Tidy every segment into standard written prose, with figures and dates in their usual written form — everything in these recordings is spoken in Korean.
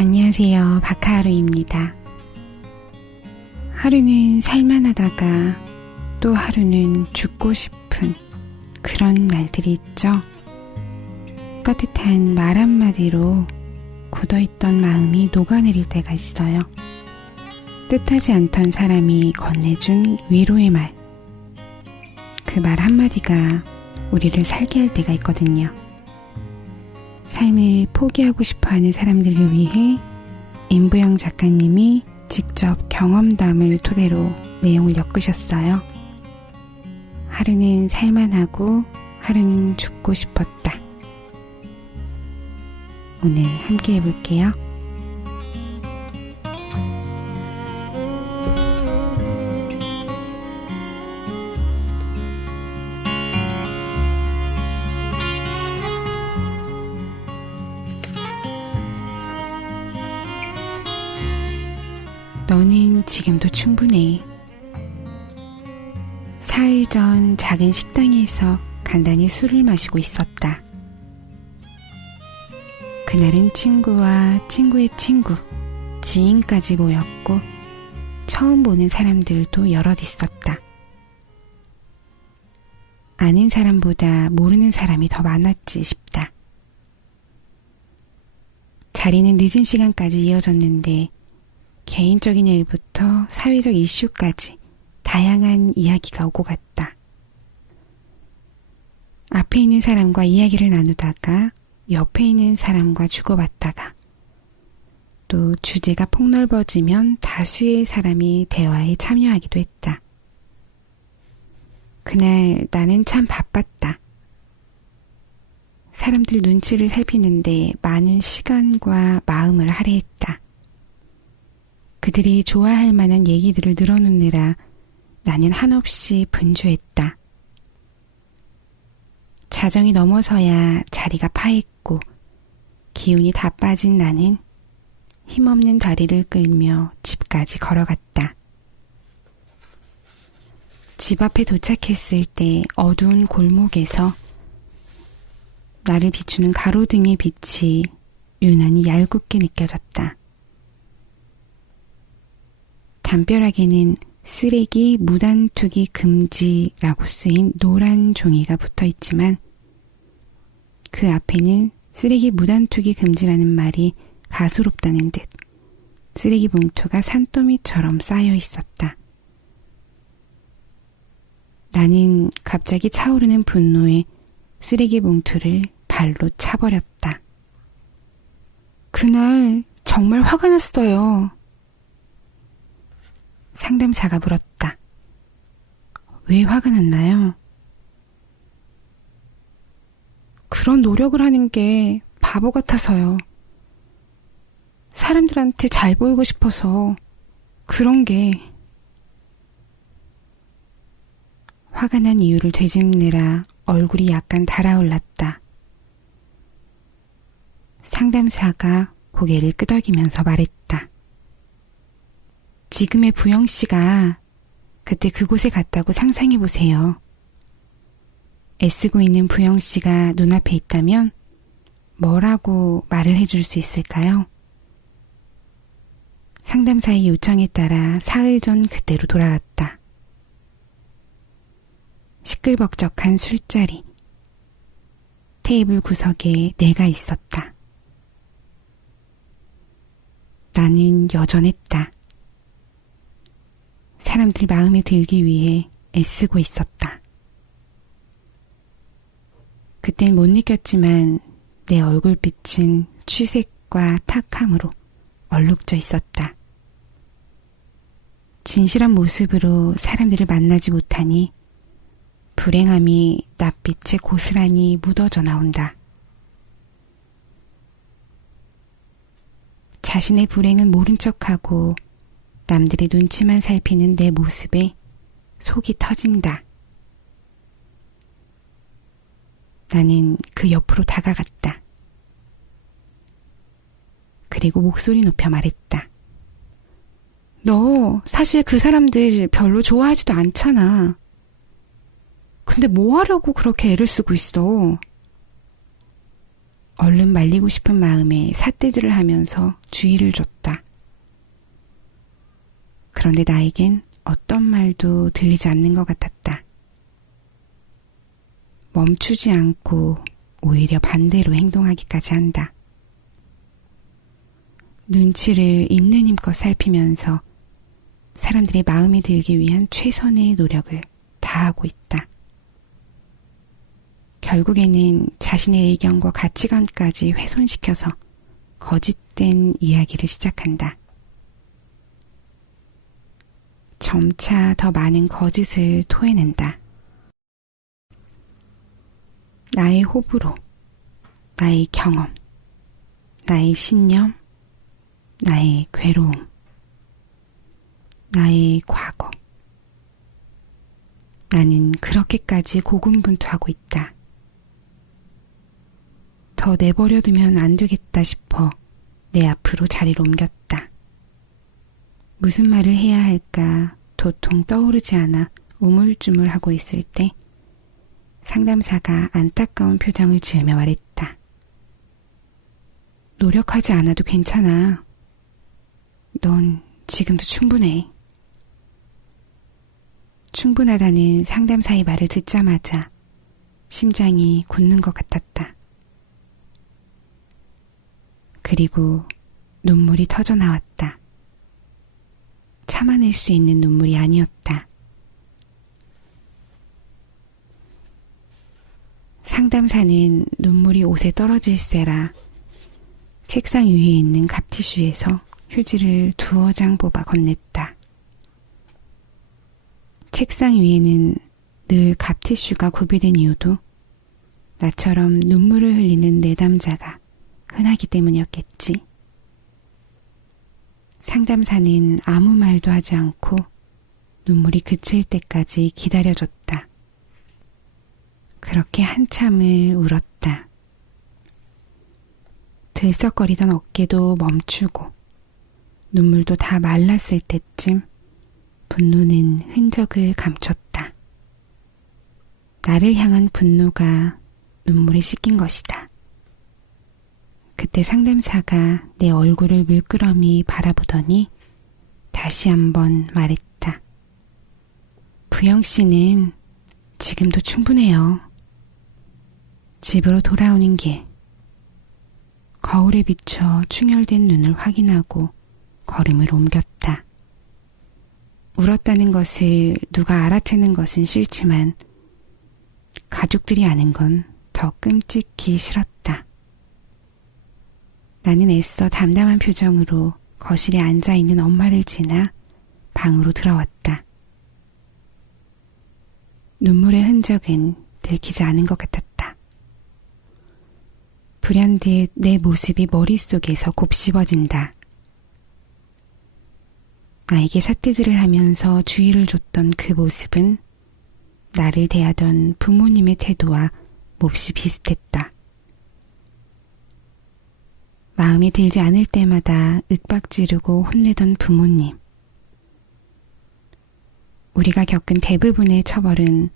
안녕하세요. 박하루입니다. 하루는 살만하다가 또 하루는 죽고 싶은 그런 날들이 있죠. 따뜻한 말 한마디로 굳어있던 마음이 녹아내릴 때가 있어요. 뜻하지 않던 사람이 건네준 위로의 말. 그 말 한마디가 우리를 살게 할 때가 있거든요. 삶을 포기하고 싶어하는 사람들을 위해 임부영 작가님이 직접 경험담을 토대로 내용을 엮으셨어요. 하루는 살만하고 하루는 죽고 싶었다. 오늘 함께 해볼게요. 너는 지금도 충분해. 사흘 전 작은 식당에서 간단히 술을 마시고 있었다. 그날은 친구와 친구의 친구, 지인까지 모였고 처음 보는 사람들도 여럿 있었다. 아는 사람보다 모르는 사람이 더 많았지 싶다. 자리는 늦은 시간까지 이어졌는데 개인적인 일부터 사회적 이슈까지 다양한 이야기가 오고 갔다. 앞에 있는 사람과 이야기를 나누다가 옆에 있는 사람과 주고받다가 또 주제가 폭넓어지면 다수의 사람이 대화에 참여하기도 했다. 그날 나는 참 바빴다. 사람들 눈치를 살피는데 많은 시간과 마음을 할애했다. 그들이 좋아할 만한 얘기들을 늘어놓느라 나는 한없이 분주했다. 자정이 넘어서야 자리가 파했고 기운이 다 빠진 나는 힘없는 다리를 끌며 집까지 걸어갔다. 집 앞에 도착했을 때 어두운 골목에서 나를 비추는 가로등의 빛이 유난히 얄궂게 느껴졌다. 담벼락에는 쓰레기 무단 투기 금지라고 쓰인 노란 종이가 붙어 있지만 그 앞에는 쓰레기 무단 투기 금지라는 말이 가소롭다는 듯 쓰레기 봉투가 산더미처럼 쌓여 있었다. 나는 갑자기 차오르는 분노에 쓰레기 봉투를 발로 차버렸다. 그날 정말 화가 났어요. 상담사가 물었다. 왜 화가 났나요? 그런 노력을 하는 게 바보 같아서요. 사람들한테 잘 보이고 싶어서 그런 게. 화가 난 이유를 되짚느라 얼굴이 약간 달아올랐다. 상담사가 고개를 끄덕이면서 말했다. 지금의 부영 씨가 그때 그곳에 갔다고 상상해보세요. 애쓰고 있는 부영 씨가 눈앞에 있다면 뭐라고 말을 해줄 수 있을까요? 상담사의 요청에 따라 사흘 전 그때로 돌아갔다. 시끌벅적한 술자리. 테이블 구석에 내가 있었다. 나는 여전했다. 사람들 마음에 들기 위해 애쓰고 있었다. 그땐 못 느꼈지만 내 얼굴빛은 취색과 탁함으로 얼룩져 있었다. 진실한 모습으로 사람들을 만나지 못하니 불행함이 낯빛에 고스란히 묻어져 나온다. 자신의 불행은 모른 척하고 남들의 눈치만 살피는 내 모습에 속이 터진다. 나는 그 옆으로 다가갔다. 그리고 목소리 높여 말했다. 너 사실 그 사람들 별로 좋아하지도 않잖아. 근데 뭐 하려고 그렇게 애를 쓰고 있어? 얼른 말리고 싶은 마음에 삿대질을 하면서 주의를 줬다. 그런데 나에겐 어떤 말도 들리지 않는 것 같았다. 멈추지 않고 오히려 반대로 행동하기까지 한다. 눈치를 있는 힘껏 살피면서 사람들의 마음에 들기 위한 최선의 노력을 다하고 있다. 결국에는 자신의 의견과 가치관까지 훼손시켜서 거짓된 이야기를 시작한다. 점차 더 많은 거짓을 토해낸다. 나의 호불호, 나의 경험, 나의 신념, 나의 괴로움, 나의 과거. 나는 그렇게까지 고군분투하고 있다. 더 내버려두면 안 되겠다 싶어 내 앞으로 자리를 옮겼다. 무슨 말을 해야 할까 도통 떠오르지 않아 우물쭈물하고 있을 때 상담사가 안타까운 표정을 지으며 말했다. 노력하지 않아도 괜찮아. 넌 지금도 충분해. 충분하다는 상담사의 말을 듣자마자 심장이 굳는 것 같았다. 그리고 눈물이 터져 나왔다. 참아낼 수 있는 눈물이 아니었다. 상담사는 눈물이 옷에 떨어질세라 책상 위에 있는 갑티슈에서 휴지를 2장 뽑아 건넸다. 책상 위에는 늘 갑티슈가 구비된 이유도 나처럼 눈물을 흘리는 내담자가 흔하기 때문이었겠지. 상담사는 아무 말도 하지 않고 눈물이 그칠 때까지 기다려줬다. 그렇게 한참을 울었다. 들썩거리던 어깨도 멈추고 눈물도 다 말랐을 때쯤 분노는 흔적을 감췄다. 나를 향한 분노가 눈물에 씻긴 것이다. 그때 상담사가 내 얼굴을 물끄러미 바라보더니 다시 한번 말했다. 부영 씨는 지금도 충분해요. 집으로 돌아오는 길, 거울에 비춰 충혈된 눈을 확인하고 걸음을 옮겼다. 울었다는 것을 누가 알아채는 것은 싫지만 가족들이 아는 건 더 끔찍히 싫었다. 나는 애써 담담한 표정으로 거실에 앉아있는 엄마를 지나 방으로 들어왔다. 눈물의 흔적은 들키지 않은 것 같았다. 불현듯 내 모습이 머릿속에서 곱씹어진다. 나에게 삿대질을 하면서 주의를 줬던 그 모습은 나를 대하던 부모님의 태도와 몹시 비슷했다. 마음에 들지 않을 때마다 윽박지르고 혼내던 부모님. 우리가 겪은 대부분의 처벌은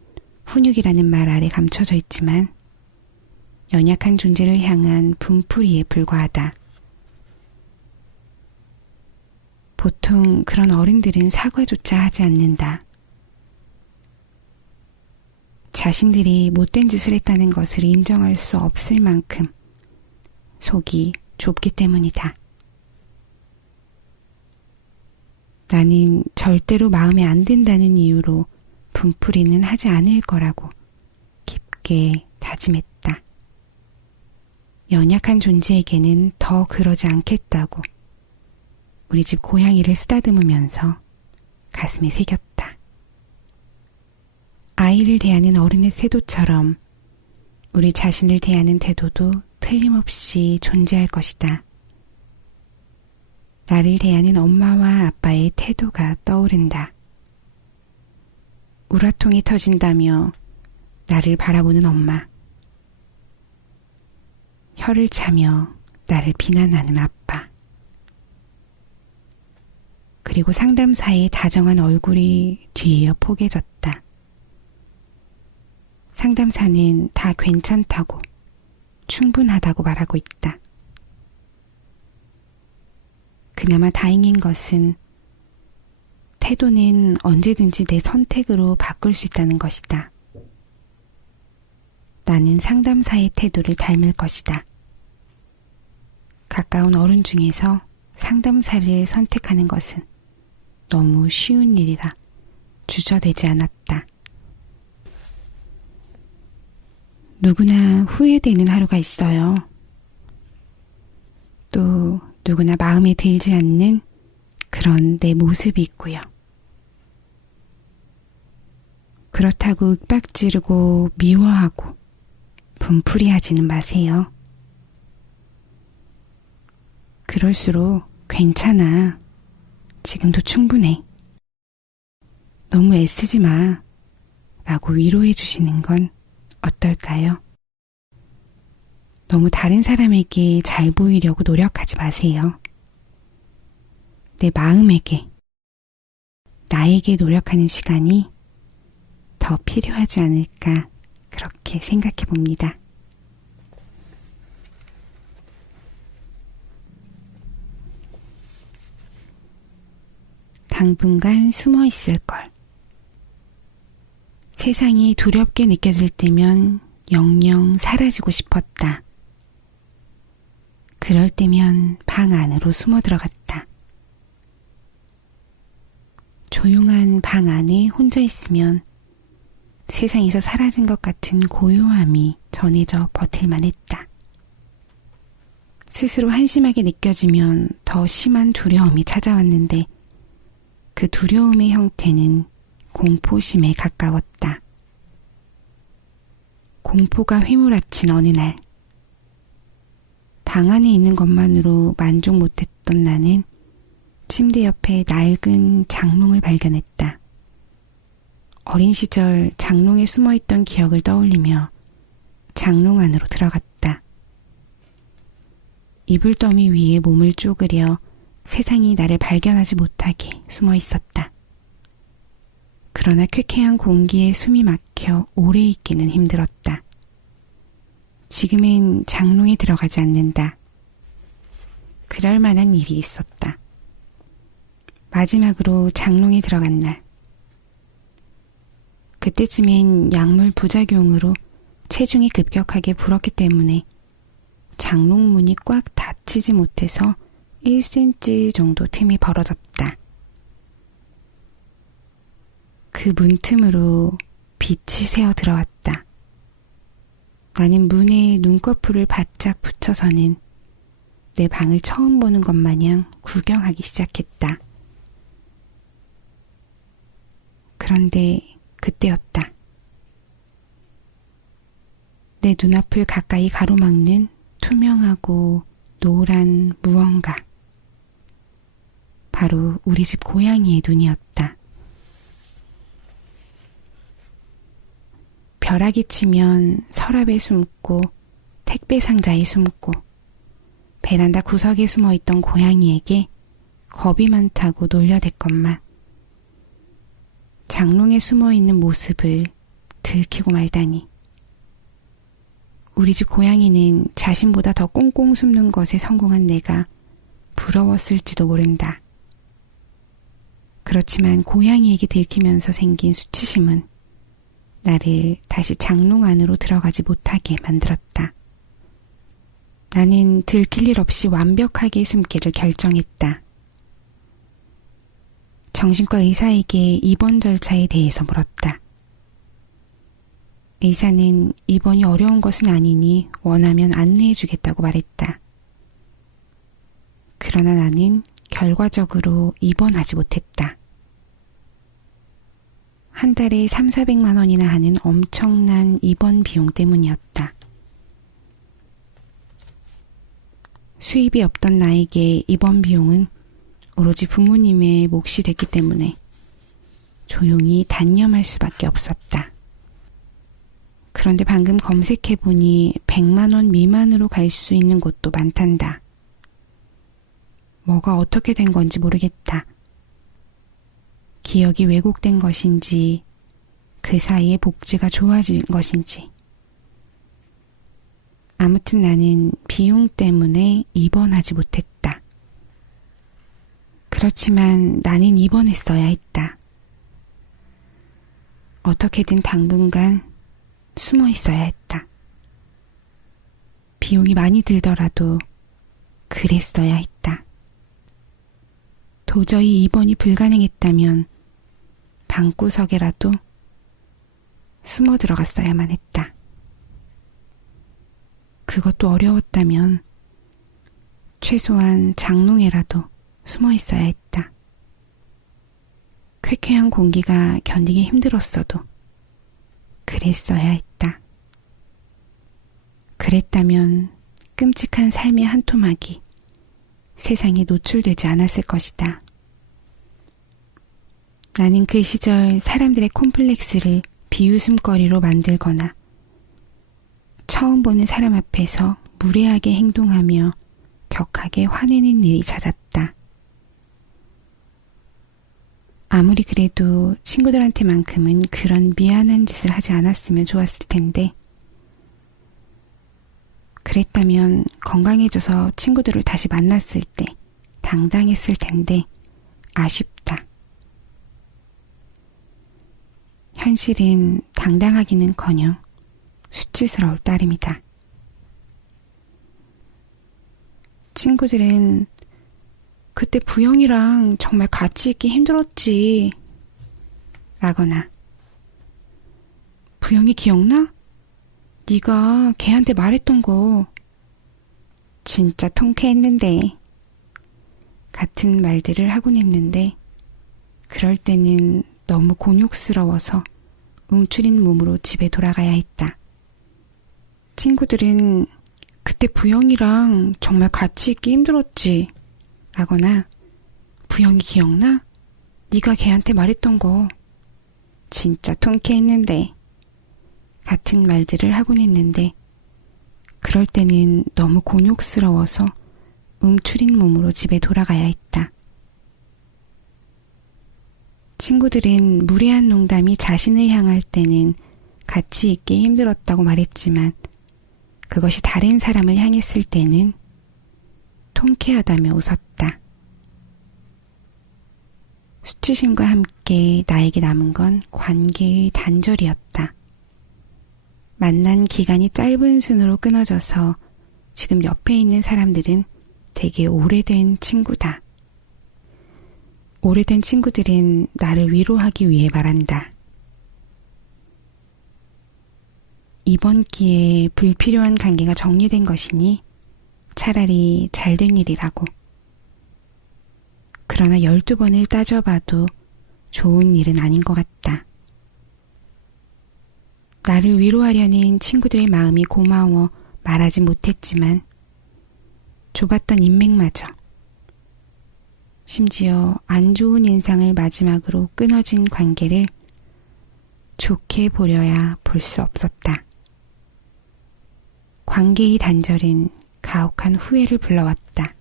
훈육이라는 말 아래 감춰져 있지만 연약한 존재를 향한 분풀이에 불과하다. 보통 그런 어른들은 사과조차 하지 않는다. 자신들이 못된 짓을 했다는 것을 인정할 수 없을 만큼 속이 좁기 때문이다. 나는 절대로 마음에 안 든다는 이유로 분풀이는 하지 않을 거라고 깊게 다짐했다. 연약한 존재에게는 더 그러지 않겠다고 우리 집 고양이를 쓰다듬으면서 가슴에 새겼다. 아이를 대하는 어른의 태도처럼 우리 자신을 대하는 태도도 틀림없이 존재할 것이다. 나를 대하는 엄마와 아빠의 태도가 떠오른다. 우라통이 터진다며 나를 바라보는 엄마. 혀를 차며 나를 비난하는 아빠. 그리고 상담사의 다정한 얼굴이 뒤이어 포개졌다. 상담사는 다 괜찮다고 충분하다고 말하고 있다. 그나마 다행인 것은 태도는 언제든지 내 선택으로 바꿀 수 있다는 것이다. 나는 상담사의 태도를 닮을 것이다. 가까운 어른 중에서 상담사를 선택하는 것은 너무 쉬운 일이라 주저되지 않았다. 누구나 후회되는 하루가 있어요. 또 누구나 마음에 들지 않는 그런 내 모습이 있고요. 그렇다고 윽박지르고 미워하고 분풀이하지는 마세요. 그럴수록 괜찮아. 지금도 충분해. 너무 애쓰지 마. 라고 위로해 주시는 건 어떨까요? 너무 다른 사람에게 잘 보이려고 노력하지 마세요. 내 마음에게, 나에게 노력하는 시간이 더 필요하지 않을까 그렇게 생각해 봅니다. 당분간 숨어 있을 걸. 세상이 두렵게 느껴질 때면 영영 사라지고 싶었다. 그럴 때면 방 안으로 숨어 들어갔다. 조용한 방 안에 혼자 있으면 세상에서 사라진 것 같은 고요함이 전해져 버틸만 했다. 스스로 한심하게 느껴지면 더 심한 두려움이 찾아왔는데 그 두려움의 형태는 공포심에 가까웠다. 공포가 휘몰아친 어느 날, 방 안에 있는 것만으로 만족 못했던 나는 침대 옆에 낡은 장롱을 발견했다. 어린 시절 장롱에 숨어있던 기억을 떠올리며 장롱 안으로 들어갔다. 이불더미 위에 몸을 쪼그려 세상이 나를 발견하지 못하게 숨어 있었다. 그러나 쾌쾌한 공기에 숨이 막혀 오래 있기는 힘들었다. 지금은 장롱에 들어가지 않는다. 그럴 만한 일이 있었다. 마지막으로 장롱에 들어간 날. 그때쯤엔 약물 부작용으로 체중이 급격하게 불었기 때문에 장롱문이 꽉 닫히지 못해서 1cm 정도 틈이 벌어졌다. 그 문틈으로 빛이 새어 들어왔다. 나는 문에 눈꺼풀을 바짝 붙여서는 내 방을 처음 보는 것 마냥 구경하기 시작했다. 그런데 그때였다. 내 눈앞을 가까이 가로막는 투명하고 노란 무언가. 바로 우리 집 고양이의 눈이었다. 벼락이 치면 서랍에 숨고 택배 상자에 숨고 베란다 구석에 숨어있던 고양이에게 겁이 많다고 놀려댔건만 장롱에 숨어있는 모습을 들키고 말다니. 우리 집 고양이는 자신보다 더 꽁꽁 숨는 것에 성공한 내가 부러웠을지도 모른다. 그렇지만 고양이에게 들키면서 생긴 수치심은 나를 다시 장롱 안으로 들어가지 못하게 만들었다. 나는 들킬 일 없이 완벽하게 숨기를 결정했다. 정신과 의사에게 입원 절차에 대해서 물었다. 의사는 입원이 어려운 것은 아니니 원하면 안내해 주겠다고 말했다. 그러나 나는 결과적으로 입원하지 못했다. 한 달에 3,400만 원이나 하는 엄청난 입원 비용 때문이었다. 수입이 없던 나에게 입원 비용은 오로지 부모님의 몫이 됐기 때문에 조용히 단념할 수밖에 없었다. 그런데 방금 검색해보니 100만 원 미만으로 갈 수 있는 곳도 많단다. 뭐가 어떻게 된 건지 모르겠다. 기억이 왜곡된 것인지 그 사이에 복지가 좋아진 것인지 아무튼 나는 비용 때문에 입원하지 못했다. 그렇지만 나는 입원했어야 했다. 어떻게든 당분간 숨어 있어야 했다. 비용이 많이 들더라도 그랬어야 했다. 도저히 입원이 불가능했다면 방구석에라도 숨어 들어갔어야만 했다. 그것도 어려웠다면 최소한 장롱에라도 숨어 있어야 했다. 쾌쾌한 공기가 견디기 힘들었어도 그랬어야 했다. 그랬다면 끔찍한 삶의 한 토막이 세상에 노출되지 않았을 것이다. 나는 그 시절 사람들의 콤플렉스를 비웃음거리로 만들거나 처음 보는 사람 앞에서 무례하게 행동하며 격하게 화내는 일이 잦았다. 아무리 그래도 친구들한테만큼은 그런 미안한 짓을 하지 않았으면 좋았을 텐데, 그랬다면 건강해져서 친구들을 다시 만났을 때 당당했을 텐데 아쉽다. 현실은 당당하기는커녕 수치스러울 따름이다. 친구들은 그때 부영이랑 정말 같이 있기 힘들었지 라거나, 부영이 기억나? 네가 걔한테 말했던 거 진짜 통쾌했는데 같은 말들을 하곤 했는데, 그럴 때는 너무 곤욕스러워서 움츠린 몸으로 집에 돌아가야 했다. 친구들은 그때 부영이랑 정말 같이 있기 힘들었지 라거나, 부영이 기억나? 네가 걔한테 말했던 거 진짜 통쾌했는데 같은 말들을 하곤 했는데, 그럴 때는 너무 곤욕스러워서 움츠린 몸으로 집에 돌아가야 했다. 친구들은 무례한 농담이 자신을 향할 때는 같이 있기 힘들었다고 말했지만, 그것이 다른 사람을 향했을 때는 통쾌하다며 웃었다. 수치심과 함께 나에게 남은 건 관계의 단절이었다. 만난 기간이 짧은 순으로 끊어져서 지금 옆에 있는 사람들은 되게 오래된 친구다. 오래된 친구들은 나를 위로하기 위해 말한다. 이번 기회에 불필요한 관계가 정리된 것이니 차라리 잘된 일이라고. 그러나 12번을 따져봐도 좋은 일은 아닌 것 같다. 나를 위로하려는 친구들의 마음이 고마워 말하지 못했지만, 좁았던 인맥마저, 심지어 안 좋은 인상을 마지막으로 끊어진 관계를 좋게 보려야 볼 수 없었다. 관계의 단절은 가혹한 후회를 불러왔다.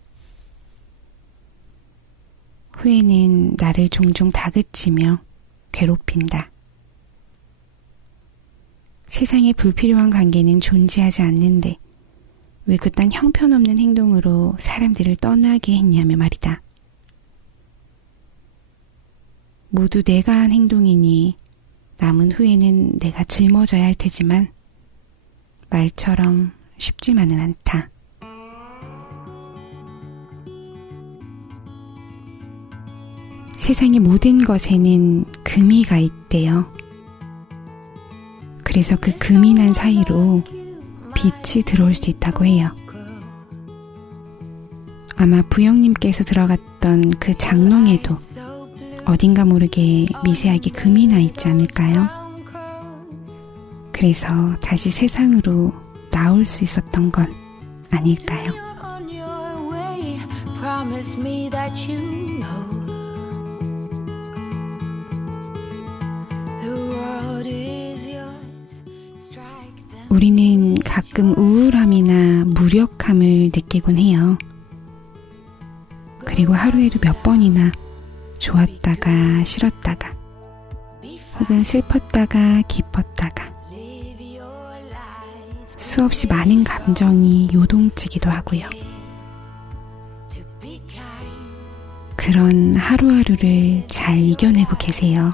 후회는 나를 종종 다그치며 괴롭힌다. 세상에 불필요한 관계는 존재하지 않는데 왜 그딴 형편없는 행동으로 사람들을 떠나게 했냐며 말이다. 모두 내가 한 행동이니 남은 후회는 내가 짊어져야 할 테지만 말처럼 쉽지만은 않다. 세상의 모든 것에는 금이가 있대요. 그래서 그 금이 사이로 빛이 들어올 수 있다고 해요. 아마 부영님께서 들어갔던 그 장롱에도 어딘가 모르게 미세하게 금이 나 있지 않을까요? 그래서 다시 세상으로 나올 수 있었던 건 아닐까요? 우리는 가끔 우울함이나 무력함을 느끼곤 해요. 그리고 하루에도 몇 번이나 좋았다가 싫었다가, 혹은 슬펐다가 기뻤다가, 수없이 많은 감정이 요동치기도 하고요. 그런 하루하루를 잘 이겨내고 계세요.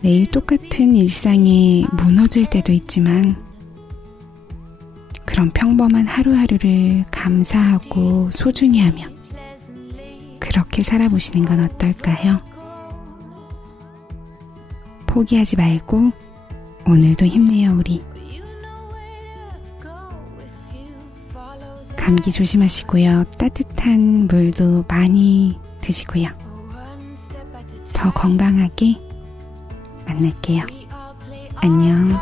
매일 똑같은 일상에 무너질 때도 있지만 그런 평범한 하루하루를 감사하고 소중히 하며 그렇게 살아보시는 건 어떨까요? 포기하지 말고 오늘도 힘내요, 우리. 감기 조심하시고요. 따뜻한 물도 많이 드시고요. 더 건강하게 만날게요. 안녕.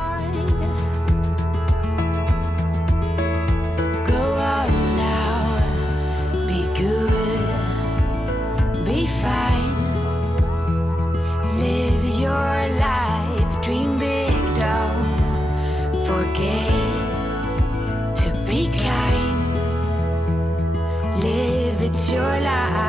It's your life.